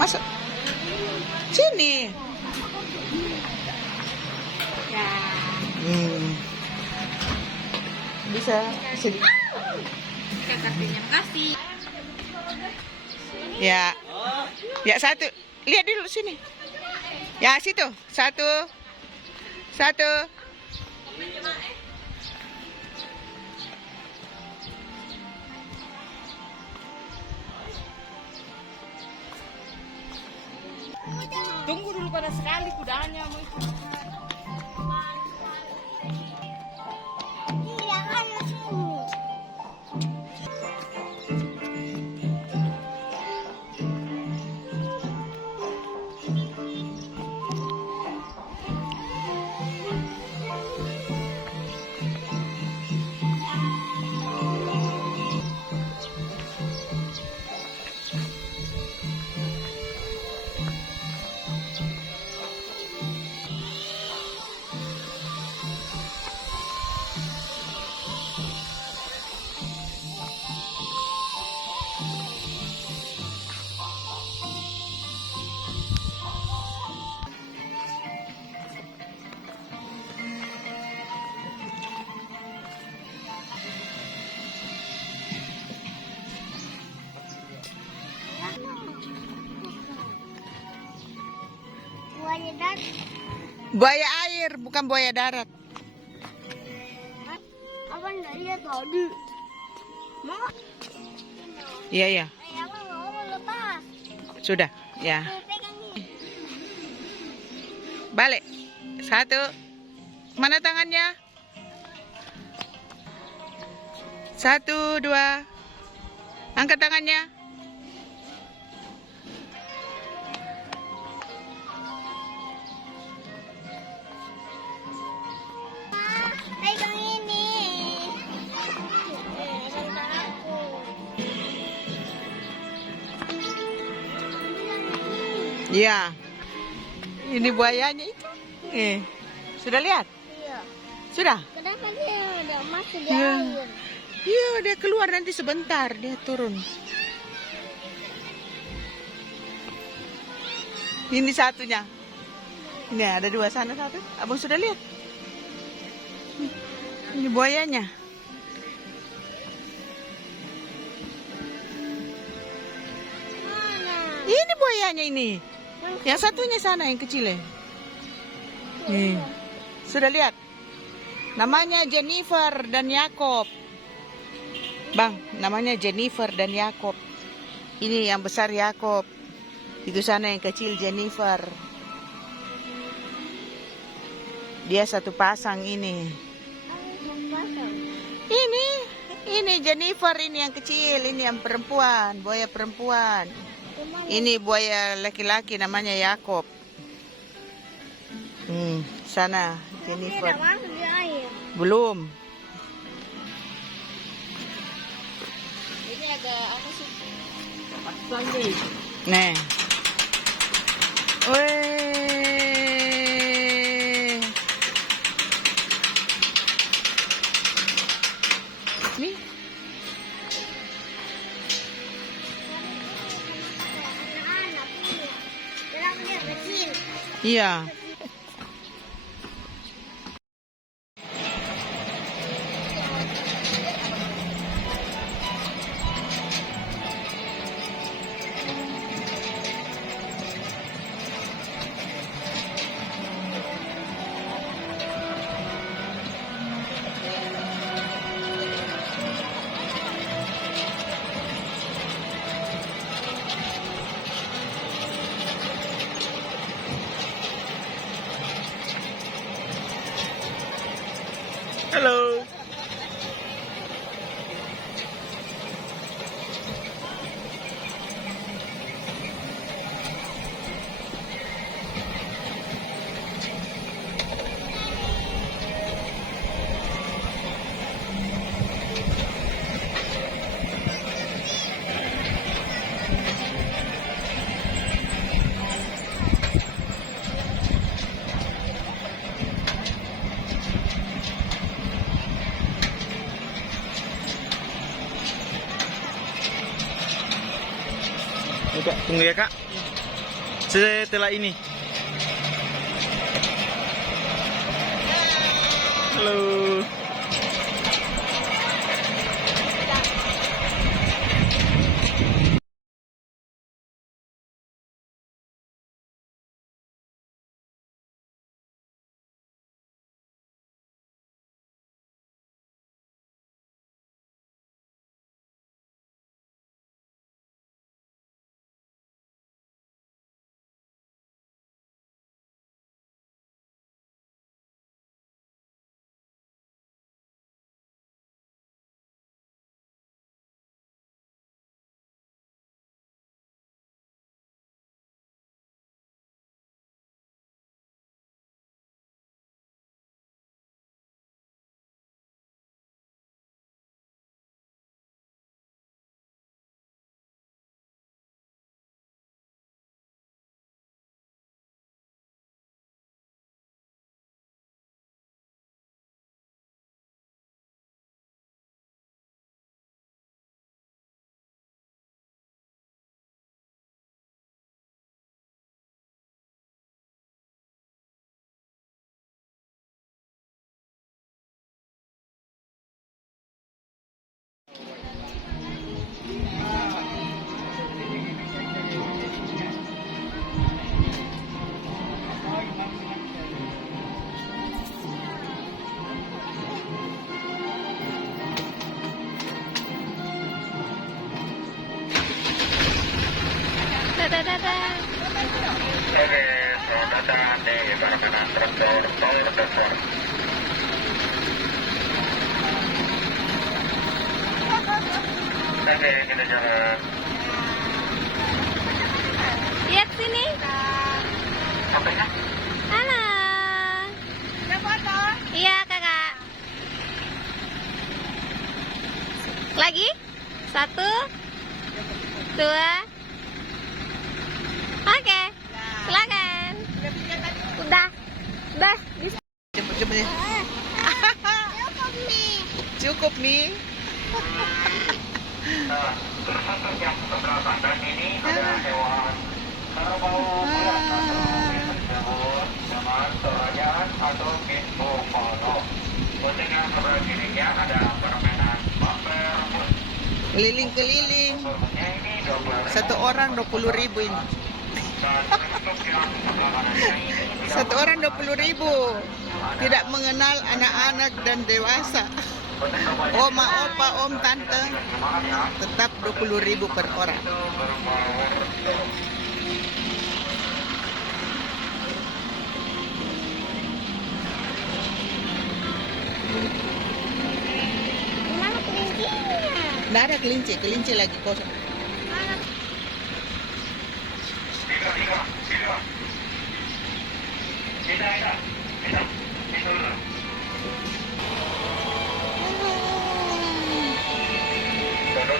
Masuk. Sini. Ya. Bisa sini. Kasihnya kasih. Ya. Ya, satu. Lihat dulu sini. Ya, situ. Satu. Tunggu dulu pada sekali kudanya. Buaya air, bukan buaya darat. Abang nggak lihat tadi. Mau? Iya, iya. Abang mau lepas. Sudah, ya. Pegang nih. Balik. Satu. Mana tangannya? Satu, dua. Angkat tangannya. Pegang ini. Pegang aku. Iya. Ini buayanya itu. Sudah lihat? Iya. Sudah? Kenapa dia udah masuk di Iya. air? Iya, dia keluar nanti sebentar, dia turun. Ini satunya. Ini ada dua, sana satu. Abang sudah lihat? Ini buayanya. Mana? Ini buayanya ini. Yang satunya sana, yang kecil ya. Sudah lihat? Namanya Jennifer dan Yakob. Bang, namanya Jennifer dan Yakob. Ini yang besar Yakob. Itu sana yang kecil Jennifer. Dia satu pasang ini. Ini Jennifer, ini yang kecil, ini yang perempuan, buaya perempuan. Ini buaya laki-laki namanya Yakob. Sana Jennifer. Udah masuk di air. Belum. Ini agak apa sih? Nih. Weh. Nih. Anak-anak ini. Bilang dia kecil. Iya. Halo. Kak, tunggu ya Kak. setelah ini. Halo. Oke, selamat datang di Permainan Traktor Power Transport. Oke, kita jalan. Lihat sini. Apa ya? Halo. Ada foto? Iya, Kakak. Lagi? 1, 2. Oke. Silakan. Udah. Udah. Cepet ya. Cukup nih. Cukup nih. Nah, terus untuk yang keberapa? Dan ini ada hewan kerbau bulan atau disebut zaman Torajan atau Kintu Polo. Untuk yang sebelah kirinya ada permainan bumper bus. Keliling-keliling. Burungnya ini 20.000. Satu orang 20.000 ini. Dan untuk yang sebelah kanannya ini Satu orang 20.000. Tidak mengenal anak-anak dan dewasa. Oma, opa, om, tante. Tetap 20.000 per orang. Mana kelincinya? Nggak ada kelinci, kelinci lagi kosong. Mana?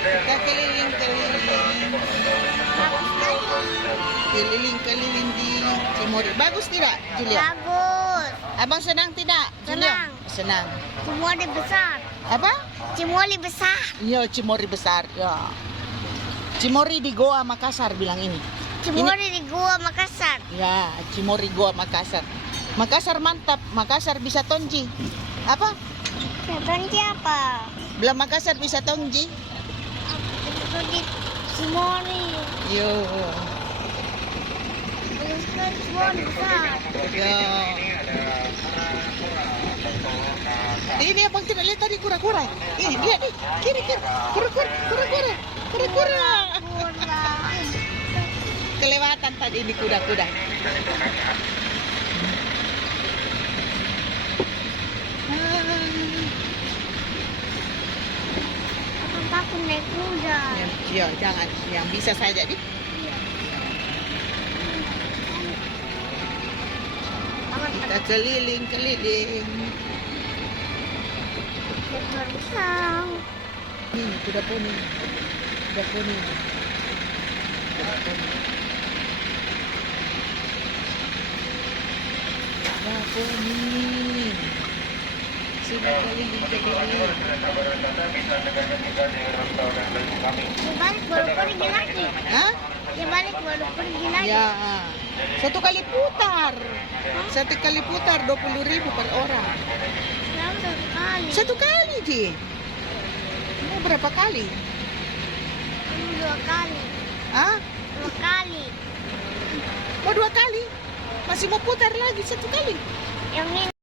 Kita keliling-keliling. Keliling-keliling di Cimory. Bagus tidak, Julia? Bagus. Abang senang tidak, Julia? Senang. Senang. Cimory besar. Apa? Cimory besar. Iya, Cimory besar. Ya. Cimory di Goa Makassar bilang ini. Cimory di Gua Makassar. Ya, Cimory Goa Makassar. Makassar mantap. Makassar bisa tonji. Apa? Contohnya apa? Bilang Makassar bisa tonji. Itu di Cimory. Yo. Bagus kan Cimory besar. Ya. Ini abang tidak lihat tadi kura-kura. Ini lihat nih, kiri kiri, kura-kura, kura-kura, kura-kura. Kurang. Kelewatan tadi ini kuda-kuda. Aku takut naik kuda. Ya, jangan, yang bisa saja di. Kita keliling-keliling. Besar. Ini kuda poni. Kuda poni. Kuda poni. Kuda poni. Sini keliling-keliling. Dia balik baru pergi lagi. Hah? Dia balik baru pergi lagi. Ya. Satu kali putar. Satu kali putar 20.000 per orang. Kenapa satu kali? Satu kali, Ji. Mau berapa kali? Ini 2 kali. Hah? 2 kali. Mau 2 kali? Masih mau putar lagi 1 kali? Yang ini.